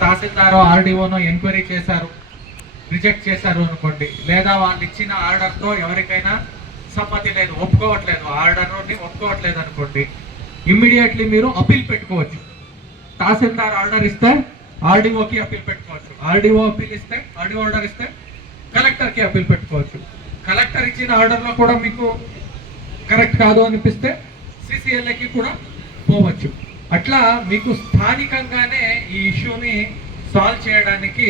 తహసీల్దారో ఆర్డీఓనో enquiry చేశారు, reject చేశారు అనుకోండి, లేదా వాళ్ళు ఇచ్చిన ఆర్డర్తో ఎవరికైనా సమ్మతి లేదు, ఒప్పుకోవట్లేదు, ఆర్డర్ని ఒప్పుకోవట్లేదు అనుకోండి, ఇమ్మీడియట్లీ మీరు అప్పీల్ పెట్టుకోవచ్చు. తహసీల్దార్ ఆర్డర్ ఇస్తే ఆర్డీఓకి అప్పీల్ పెట్టుకోవచ్చు, ఆర్డీఓ అప్పీల్ ఇస్తే ఆర్డీఓ ఆర్డర్ ఇస్తే కలెక్టర్కి అప్పీల్ పెట్టుకోవచ్చు. కలెక్టర్ ఇచ్చిన ఆర్డర్లో కూడా మీకు కరెక్ట్ కాదు అనిపిస్తే సిసిఎల్ఏకి కూడా పోవచ్చు. అట్లా మీకు స్థానికంగానే ఈ ఇష్యూని సాల్వ్ చేయడానికి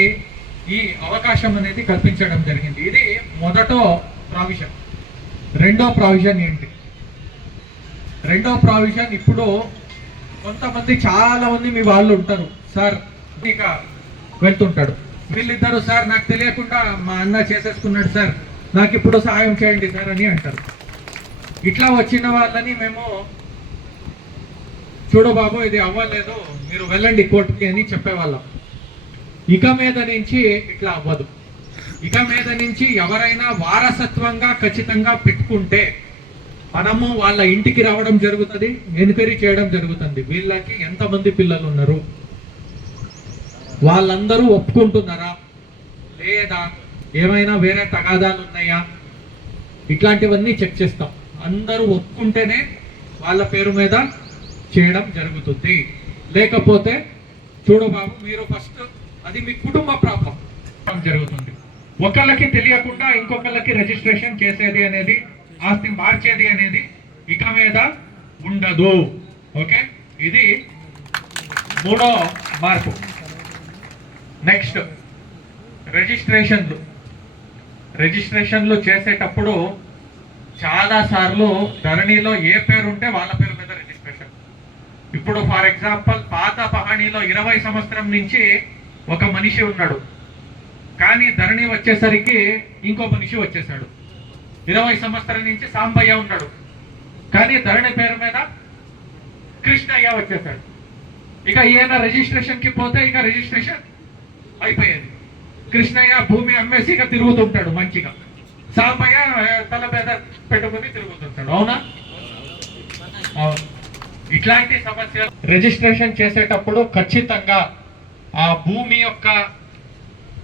ఈ అవకాశం అనేది కల్పించడం జరిగింది. ఇది మొదటో ప్రావిజన్. రెండో ప్రావిజన్ ఏంటి? రెండో ప్రావిజన్, ఇప్పుడు కొంతమంది చాలా మంది మీ వాళ్ళు ఉంటారు, సార్ ఇక వెళ్తుంటాడు, వీళ్ళిద్దరు సార్ నాకు తెలియకుండా మా అన్న చేసేసుకున్నాడు సార్, నాకు ఇప్పుడు సహాయం చేయండి సార్ అని అంటారు. ఇట్లా వచ్చిన వాళ్ళని మేము చూడు బాబు ఇది అవ్వలేదు, మీరు వెళ్ళండి కోర్టుకి అని చెప్పేవాళ్ళం. ఇక మీద నుంచి ఇట్లా అవ్వదు. ఇక మీద నుంచి ఎవరైనా వారసత్వంగా ఖచ్చితంగా పెట్టుకుంటే మనము వాళ్ళ ఇంటికి రావడం జరుగుతుంది, ఎంక్వైరీ చేయడం జరుగుతుంది. వీళ్ళకి ఎంతమంది పిల్లలు ఉన్నారు, వాళ్ళందరూ ఒప్పుకుంటున్నారా లేదా, ఏమైనా వేరే తగాదాలు ఉన్నాయా, ఇట్లాంటివన్నీ చెక్ చేస్తాం. అందరూ ఒప్పుకుంటేనే వాళ్ళ పేరు మీద చేయడం జరుగుతుంది. లేకపోతే చూడు బాబు మీరు ఫస్ట్, అది మీ కుటుంబ ప్రాబ్లం జరుగుతుంది. ఒకళ్ళకి తెలియకుండా ఇంకొకళ్ళకి రిజిస్ట్రేషన్ చేసేది అనేది, ఆస్తి మార్చేది అనేది ఇక మీద ఉండదు. ఓకే, ఇది మూడో మార్పు. నెక్స్ట్, రిజిస్ట్రేషన్లు చేసేటప్పుడు చాలా సార్లు ధరణిలో ఏ పేరు ఉంటే వాళ్ళ పేరు మీద రిజిస్ట్రేషన్. ఇప్పుడు ఫర్ ఎగ్జాంపుల్ పాత పహాణిలో 20 సంవత్సరం నుంచి ఒక మనిషి ఉన్నాడు, కానీ ధరణి వచ్చేసరికి ఇంకో మనిషి వచ్చేసాడు. 20 సంవత్సరం నుంచి సాంబయ్య ఉన్నాడు, కానీ ధరణి పేరు మీద కృష్ణయ్య వచ్చేసాడు. ఇక ఈయన రిజిస్ట్రేషన్కి పోతే ఇక రిజిస్ట్రేషన్ అయిపోయేది. కృష్ణయ్య భూమి అమ్మేసి ఇక తిరుగుతుంటాడు మంచిగా, సాంబయ్య తల మీద పెట్టుకుని తిరుగుతుంటాడు. అవునా? అవును. ఇట్లాంటి సమస్యలు రిజిస్ట్రేషన్ చేసేటప్పుడు ఖచ్చితంగా ఆ భూమి యొక్క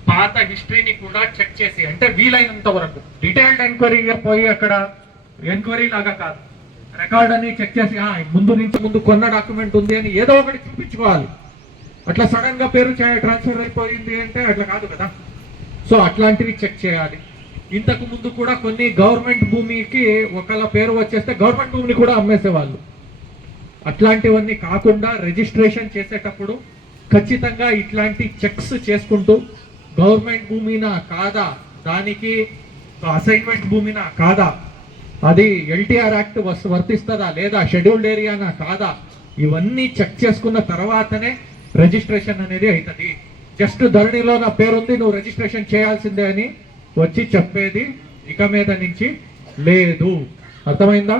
పాత హిస్టరీని కూడా చెక్ చేసి, అంటే వీలైనంత వరకు డీటెయిల్డ్ ఎంక్వైరీగా పోయి అక్కడ ఎంక్వైరీ లాగా కాదు, రికార్డ్ అని చెక్ చేసి ముందు కొన్న డాక్యుమెంట్ ఉంది అని ఏదో ఒకటి చూపించుకోవాలి. అట్లా సడన్ గా పేరు ట్రాన్స్ఫర్ అయిపోయింది అంటే అట్లా కాదు కదా. సో అట్లాంటివి చెక్ చేయాలి. ఇంతకు ముందు కూడా కొన్ని గవర్నమెంట్ భూమికి ఒకళ్ళ పేరు వచ్చేస్తే గవర్నమెంట్ భూమిని కూడా అమ్మేసేవాళ్ళు. అట్లాంటివన్నీ కాకుండా రిజిస్ట్రేషన్ చేసేటప్పుడు ఖచ్చితంగా ఇట్లాంటి చెక్స్ చేసుకుంటూ, గవర్నమెంట్ భూమినా కాదా, దానికి అసైన్మెంట్ భూమినా కాదా, అది ఎల్టీఆర్ యాక్ట్ వర్తిస్తుందా లేదా, షెడ్యూల్డ్ ఏరియానా కాదా, ఇవన్నీ చెక్ చేసుకున్న తర్వాతనే రిజిస్ట్రేషన్ అనేది అవుతుంది. జస్ట్ ధరణిలో నా పేరుంది నువ్వు రిజిస్ట్రేషన్ చేయాల్సిందే అని వచ్చి చెప్పేది ఇక మీద నుంచి లేదు. అర్థమైందా?